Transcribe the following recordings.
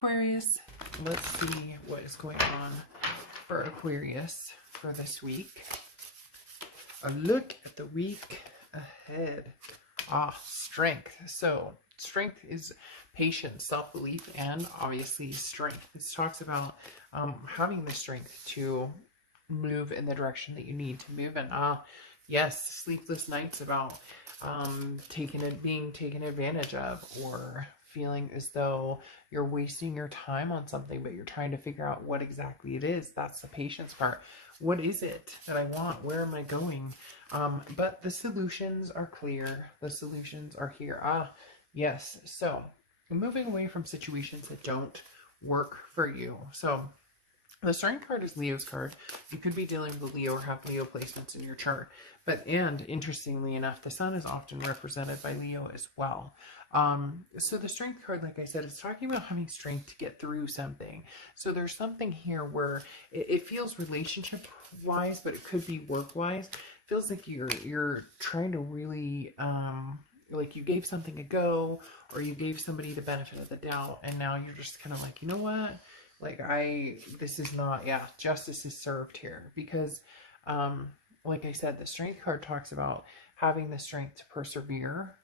Aquarius, let's see what is going on for Aquarius for this week. A look at the week ahead. Strength. So, strength is patience, self-belief, and obviously strength. This talks about having the strength to move in the direction that you need to move in. Yes, sleepless nights about being taken advantage of, or feeling as though you're wasting your time on something, but you're trying to figure out what exactly it is. That's the patience part. What is it that I want? Where am I going? But the solutions are clear. The solutions are here. Yes. So moving away from situations that don't work for you. So the Strength card is Leo's card. You could be dealing with Leo or have Leo placements in your chart. And interestingly enough, the Sun is often represented by Leo as well. So the Strength card, like I said, is talking about having strength to get through something. So there's something here where it feels relationship-wise, but it could be work-wise. It feels like you're trying to really, like you gave something a go, or you gave somebody the benefit of the doubt, and now you're just kind of like, you know what? Like this is not, justice is served here. Because, like I said, the Strength card talks about having the strength to persevere,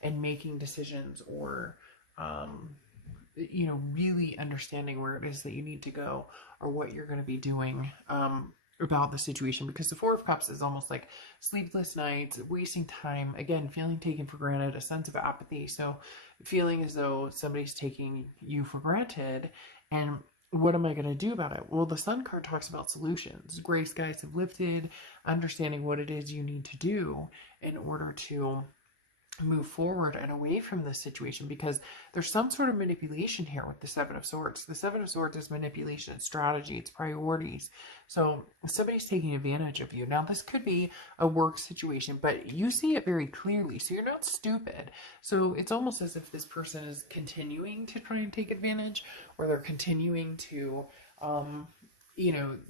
and making decisions, or, really understanding where it is that you need to go, or what you're going to be doing, about the situation. Because the Four of Cups is almost like sleepless nights, wasting time, again, feeling taken for granted, a sense of apathy. So feeling as though somebody's taking you for granted, and what am I going to do about it? Well, the Sun card talks about solutions. Gray skies have lifted, understanding what it is you need to do in order to move forward and away from this situation, because there's some sort of manipulation here with the Seven of Swords. The Seven of Swords is manipulation, it's strategy, it's priorities. So somebody's taking advantage of you. Now, this could be a work situation, but you see it very clearly, so you're not stupid. So it's almost as if this person is continuing to try and take advantage, or they're continuing to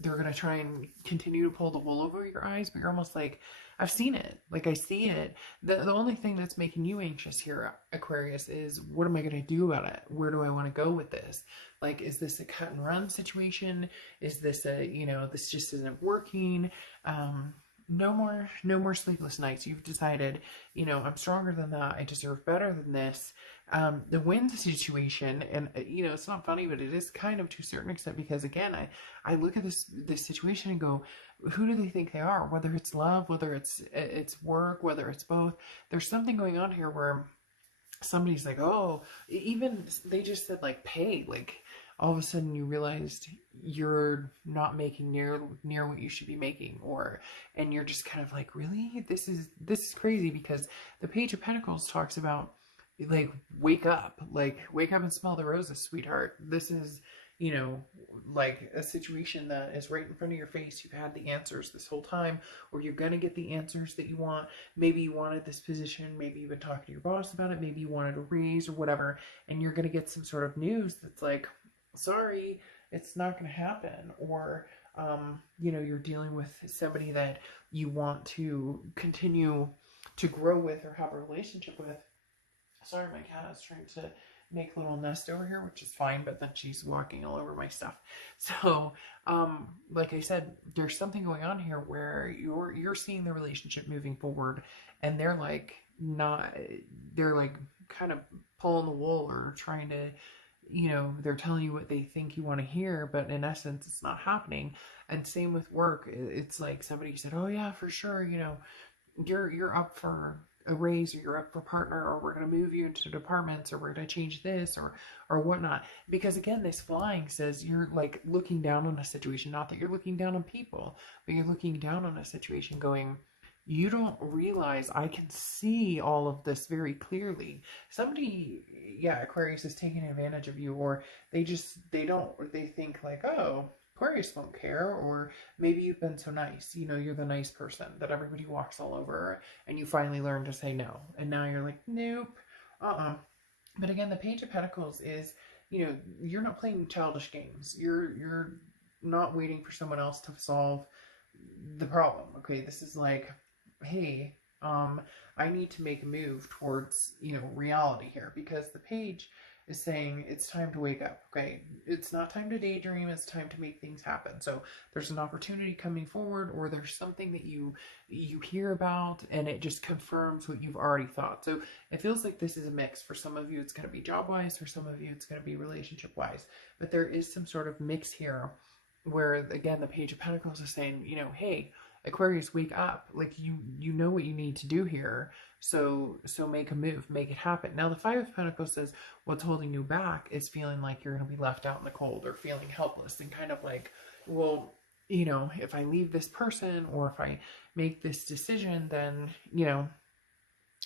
they're going to try and continue to pull the wool over your eyes, but you're almost like, I've seen it. Like, I see it. The only thing that's making you anxious here, Aquarius, is what am I going to do about it? Where do I want to go with this? Like, is this a cut and run situation? Is this this just isn't working? No more sleepless nights. You've decided, I'm stronger than that. I deserve better than this. The wind situation, and it's not funny, but it is kind of to a certain extent, because again, I look at this situation and go, who do they think they are? Whether it's love, whether it's work, whether it's both. There's something going on here where somebody's like, oh, even they just said like pay, like all of a sudden you realized you're not making near what you should be making, and you're just kind of like, really, this is crazy. Because the Page of Pentacles talks about, like, wake up and smell the roses, sweetheart. This is, like a situation that is right in front of your face. You've had the answers this whole time, or you're going to get the answers that you want. Maybe you wanted this position. Maybe you've been talking to your boss about it. Maybe you wanted a raise or whatever, and you're going to get some sort of news that's like, sorry, it's not going to happen. Or, you're dealing with somebody that you want to continue to grow with or have a relationship with. Sorry, my cat is trying to make a little nest over here, which is fine, but then she's walking all over my stuff. So, like I said, there's something going on here where you're seeing the relationship moving forward, and they're like kind of pulling the wool, or trying to, they're telling you what they think you want to hear, but in essence, it's not happening. And same with work. It's like somebody said, oh yeah, for sure, you're up for a raise, or you're up for partner, or we're going to move you into departments, or we're going to change this, or whatnot. Because again, this flying says you're like looking down on a situation. Not that you're looking down on people, but you're looking down on a situation going, you don't realize I can see all of this very clearly. Somebody, Aquarius, is taking advantage of you, or they think like, oh, Aquarius won't care, or maybe you've been so nice, you're the nice person that everybody walks all over, and you finally learn to say no, and now you're like, nope, But again, the Page of Pentacles is, you're not playing childish games. You're not waiting for someone else to solve the problem. Okay, this is like, hey, I need to make a move towards, reality here, because the Page is saying it's time to wake up. Okay, it's not time to daydream, it's time to make things happen. So there's an opportunity coming forward, or there's something that you hear about and it just confirms what you've already thought. So it feels like this is a mix. For some of you it's going to be job wise, for some of you it's going to be relationship wise, but there is some sort of mix here where, again, the Page of Pentacles is saying, hey, Aquarius, wake up. Like, you know what you need to do here. So make a move, make it happen. Now the Five of Pentacles says what's holding you back is feeling like you're going to be left out in the cold, or feeling helpless, and kind of like, well, if I leave this person, or if I make this decision, then,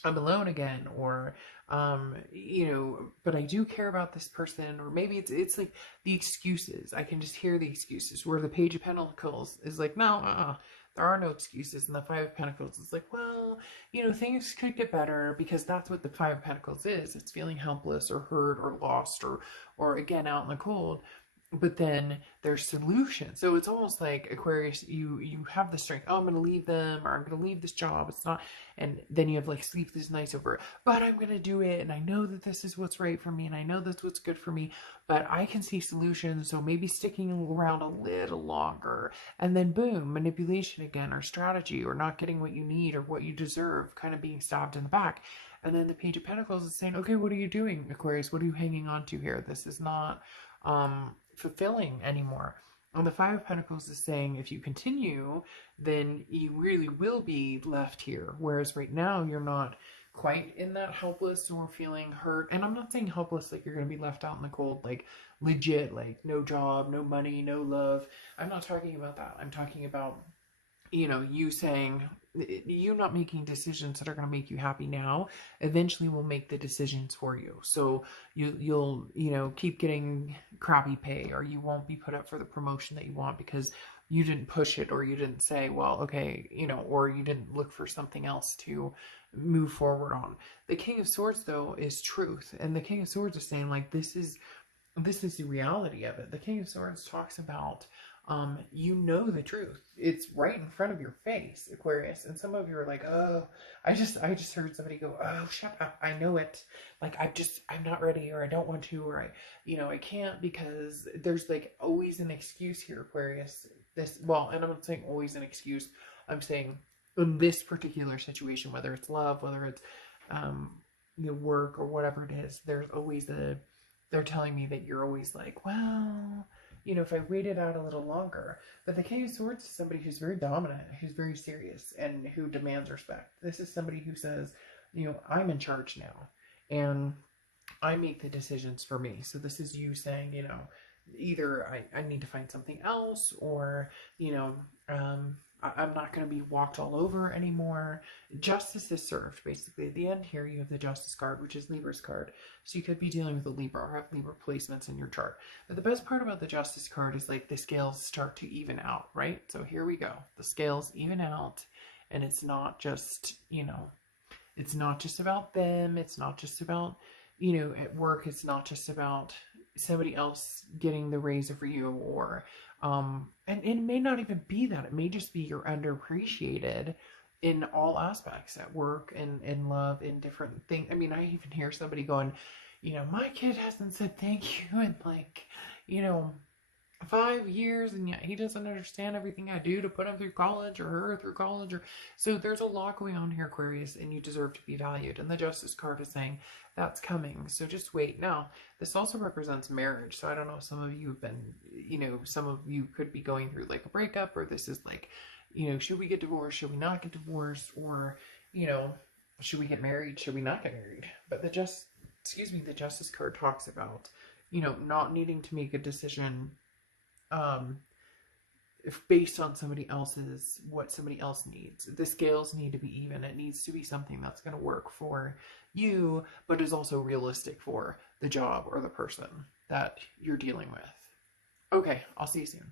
I'm alone again, or, but I do care about this person, or maybe it's like the excuses. I can just hear the excuses, where the Page of Pentacles is like, no, there are no excuses. And the Five of Pentacles is like, well, things could get better, because that's what the Five of Pentacles is. It's feeling helpless or hurt or lost, or again, out in the cold. But then there's solutions. So it's almost like, Aquarius, you have the strength. Oh, I'm going to leave them, or I'm going to leave this job. It's not, and then you have like sleepless nights over it. But I'm going to do it, and I know that this is what's right for me, and I know that's what's good for me. But I can see solutions. So maybe sticking around a little longer, and then boom, manipulation again, or strategy, or not getting what you need or what you deserve, kind of being stabbed in the back. And then the Page of Pentacles is saying, okay, what are you doing, Aquarius? What are you hanging on to here? This is not fulfilling anymore. And the Five of Pentacles is saying, if you continue, then you really will be left here. Whereas right now, you're not quite in that helpless or feeling hurt. And I'm not saying helpless like you're going to be left out in the cold, like legit, like no job, no money, no love. I'm not talking about that. I'm talking about, you saying, you not making decisions that are going to make you happy now, eventually will make the decisions for you. So you'll keep getting crappy pay, or you won't be put up for the promotion that you want because you didn't push it, or you didn't say, well, okay, or you didn't look for something else to move forward on. The King of Swords, though, is truth. And the King of Swords is saying, like, this is the reality of it. The King of Swords talks about, the truth. It's right in front of your face, Aquarius. And some of you are like, oh, I just heard somebody go, oh, shut up. I know it. Like, I'm not ready, or I don't want to, or I can't, because there's like always an excuse here, Aquarius. And I'm not saying always an excuse. I'm saying in this particular situation, whether it's love, whether it's, work, or whatever it is, there's always they're telling me that you're always like, well, if I waited out a little longer. But the King of Swords is somebody who's very dominant, who's very serious, and who demands respect. This is somebody who says, I'm in charge now, and I make the decisions for me. So this is you saying, either I need to find something else, or, I'm not going to be walked all over anymore. Justice is served, basically. At the end here, you have the Justice card, which is Libra's card. So you could be dealing with a Libra, or have Libra placements in your chart. But the best part about the Justice card is, like, the scales start to even out, right? So here we go. The scales even out, and it's not just, it's not just about them. It's not just about, at work. It's not just about somebody else getting the raise over you, or and it may not even be that. It may just be you're underappreciated in all aspects, at work and in love, in different things. I mean, I even hear somebody going, my kid hasn't said thank you in 5 years, and yet he doesn't understand everything I do to put him through college, or her through college, or so there's a lot going on here, Aquarius, and you deserve to be valued. And the Justice card is saying that's coming, so just wait. Now, this also represents marriage, so I don't know, some of you have been, some of you could be going through like a breakup, or this is like, should we get divorced, should we not get divorced, or, should we get married, should we not get married? But the Justice card talks about, not needing to make a decision if based on what somebody else needs. The scales need to be even. It needs to be something that's going to work for you, but is also realistic for the job or the person that you're dealing with. Okay, I'll see you soon.